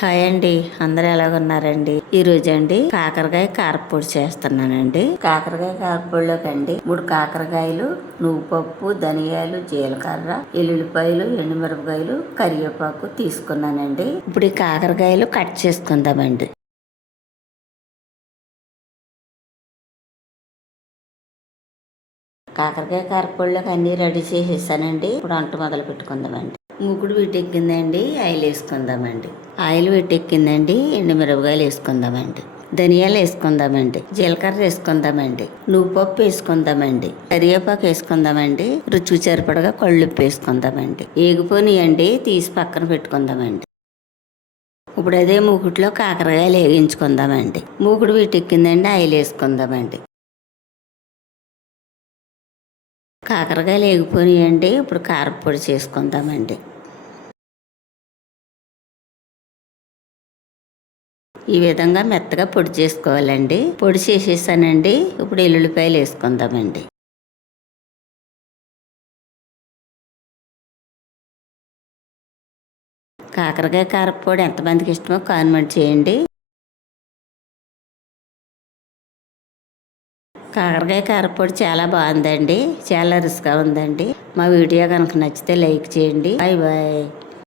Hi అండి. అందరూ ఎలాగున్నారండి? ఈ రోజు అండి కాకరకాయ కారపొడి చేస్తున్నానండి. కాకరకాయ కారపొడిలోకి అండి మూడు కాకరకాయలు నువ్వుపప్పు ధనియాలు జీలకర్ర ఎల్లుల్లిపాయలు ఎండుమిరపకాయలు కరివేపాకు తీసుకున్నానండి. ఇప్పుడు ఈ కాకరకాయలు కట్ చేసుకుందామండి. కాకరకాయ కారపొడిలోకి అన్నీ రెడీ చేసేసానండి. ఇప్పుడు వంట మొదలు పెట్టుకుందామండి మూకుడు వీటెక్కిందండి ఆయిల్ వేసుకుందామండి ఆయిల్ వీటెక్కిందండి ఎండుమిరపకాయలు వేసుకుందామండి. ధనియాలు వేసుకుందామండి జీలకర్ర వేసుకుందామండి నువ్వు పప్పు వేసుకుందామండి కరివేపాకు వేసుకుందామండి రుచి సరిపడగా కళ్ళుప్పు వేసుకుందామండి. ఏగిపోనియండి తీసి పక్కన పెట్టుకుందామండి. ఇప్పుడు అదే మూకుట్లో కాకరకాయలు వేగించుకుందామండి. మూకుడు వీటెక్కిందండి ఆయిల్ వేసుకుందామండి కాకరకాయలు ఎగిపోయినాయండి ఇప్పుడు కారపొడి చేసుకుందామండి. ఈ విధంగా మెత్తగా పొడి చేసుకోవాలండి. పొడి చేసేసానండి. ఇప్పుడు ఎల్లుల్లిపాయలు వేసుకుందామండి. కాకరకాయ కారపొడి ఎంతమందికి ఇష్టమో కాన్మెంట్ చేయండి. కాకరకాయ కారపొడి చాలా బాగుందండి. చాలా రుచిగా ఉందండి. మా వీడియో కనుక నచ్చితే లైక్ చేయండి. Bye bye.